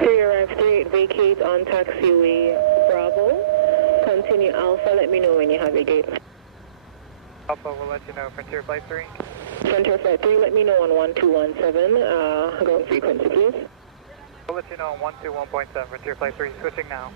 3RF38, vacate on taxiway Bravo. Continue Alpha, let me know when you have your gate. Alpha will let you know. Frontier Flight 3. Frontier Flight 3, let me know on 1217, ground frequency please. We'll let you know on 121.7. Frontier Flight 3, switching now.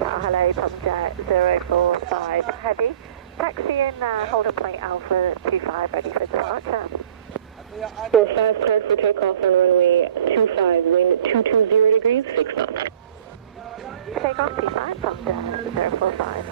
Hello, Tomjet 045 Heavy. Taxi in Holden Plate Alpha 25, ready for departure. So fast cleared for takeoff on runway 25, wind 220 degrees, 6 knots. Takeoff T5, Tomjet 045.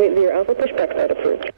80 Alpha, push backside approved.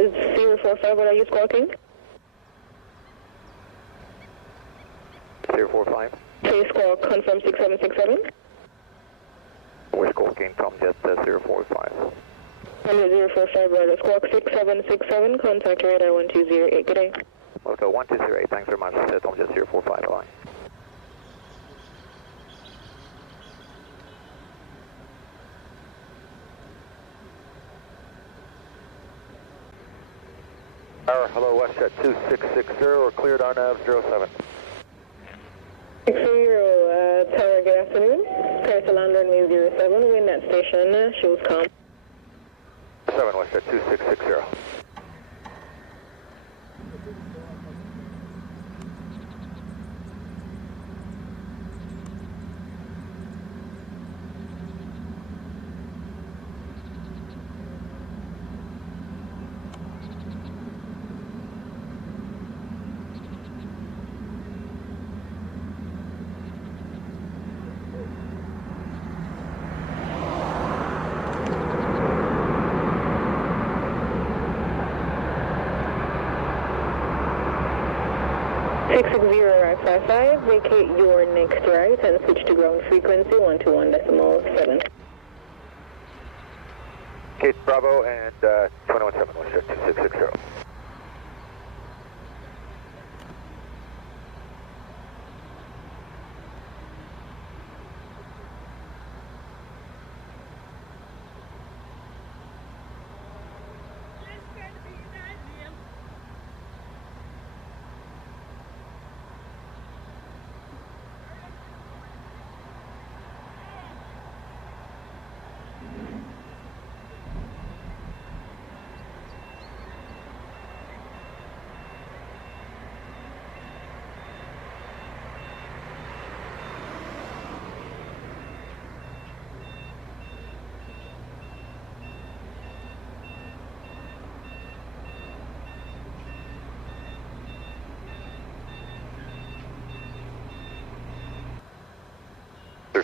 It's 045, what are you squawking? 045. Please squawk, confirm 6767. We're squawking Tomjet 045. 045, radar squawk 6767, contact radar 1208, good day. Local 1208, thanks very much. Tomjet 045, bye. Hello, WestJet 2660, we're cleared our nav 07. 60, tower, good afternoon. Clear to land runway 07, wind at station, shows calm. 7, WestJet 2660. Right 55, vacate your next right and switch to ground frequency 121.7. Kate Bravo and 217, WestJet 2660.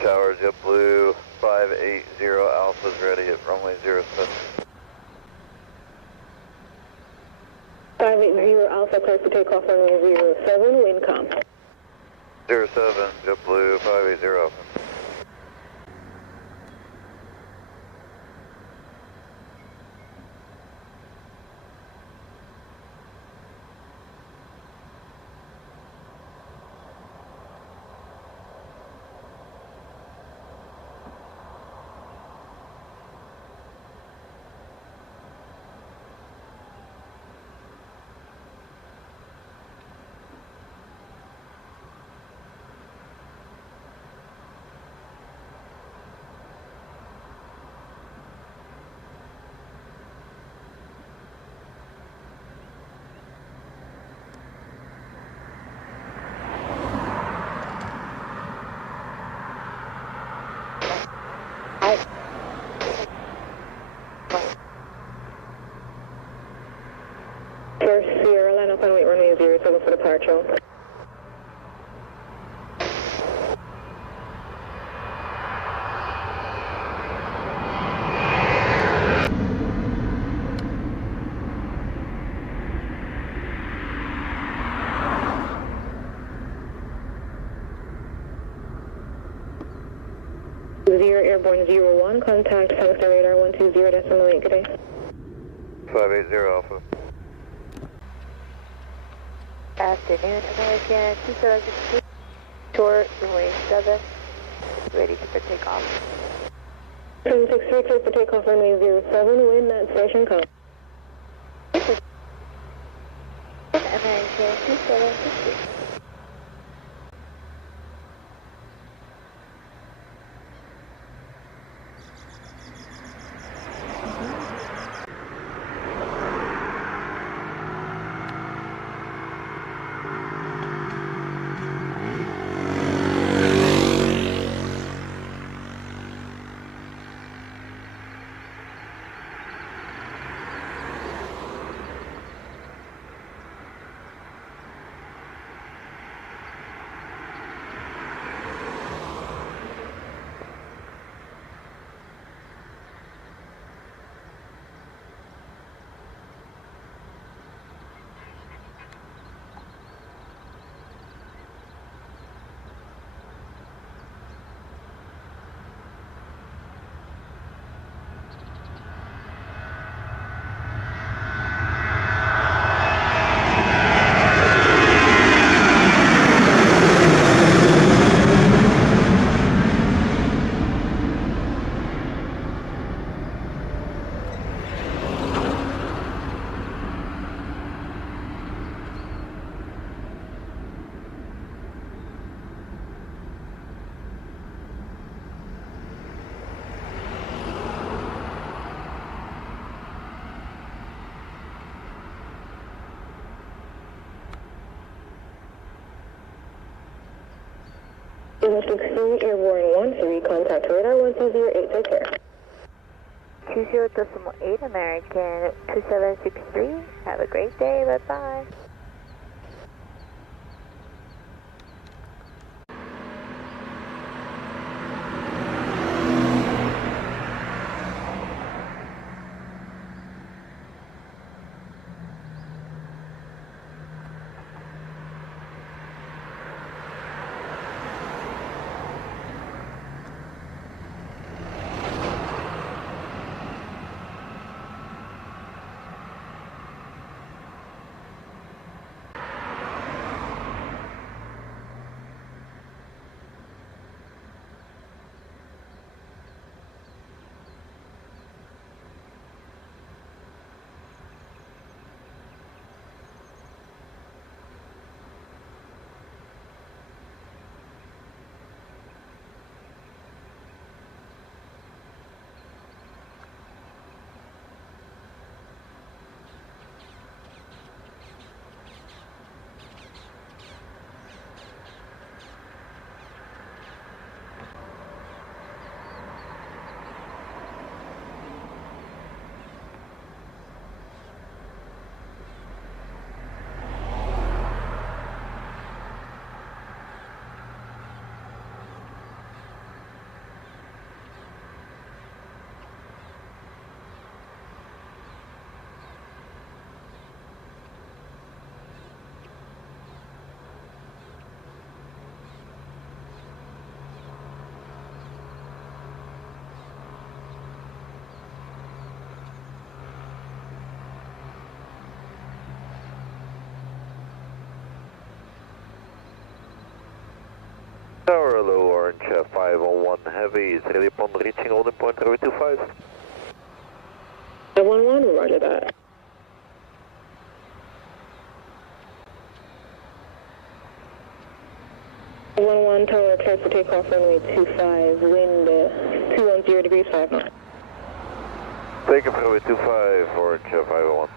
Tower, JetBlue 580 Alpha's ready at runway 07. 580 Alpha, clear for takeoff runway 07, wind calm. 07, JetBlue 580 Alpha. First Sierra, line up on wait runway 07 for departure. Airborne 01, contact Sunset Radar 120.8, good day. 580 Alpha. Afternoon, American 276, short, runway 7, ready for takeoff. 763, clear for takeoff runway 07, wind at station calm. American 2763. Airborne 13, contact radar 1208, take care. 20.8 American 2763. Have a great day. Bye bye. Tower, hello, Orange 501 Heavy is ready upon reaching holding point runway 25. 511, roger that. Tower, clear for takeoff runway 25, wind 210 degrees 5 knots. Take up runway 25, Orange 501.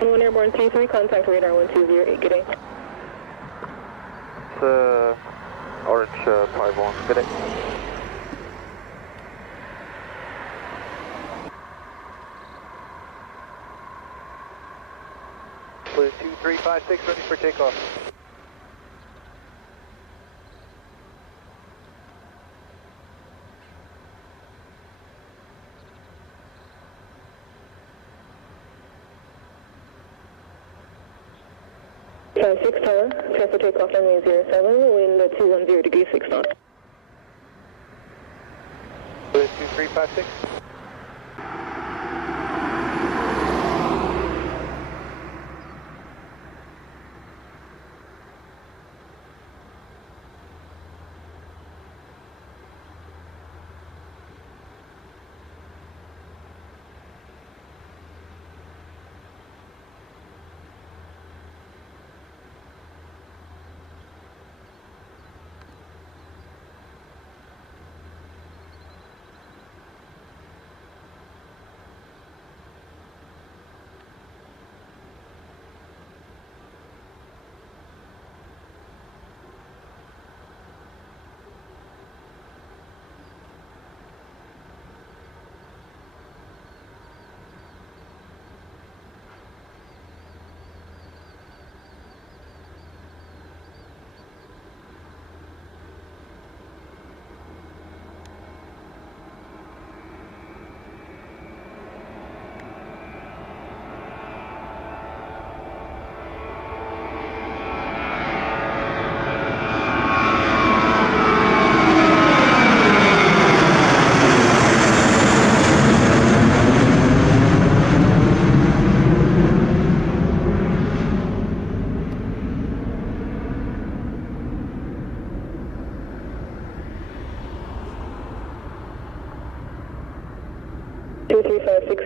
One Airborne 33, contact radar 1208, good day. It's Orange 51, good day. Blue 2356 ready for takeoff. Flight 6 Tower, clear for takeoff runway 07, wind at 210 degrees 6 knots. Blue 2356.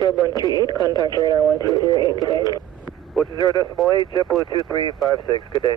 Airborne 38, contact radar 1208, good day. 10.8, JetBlue 2356, good day.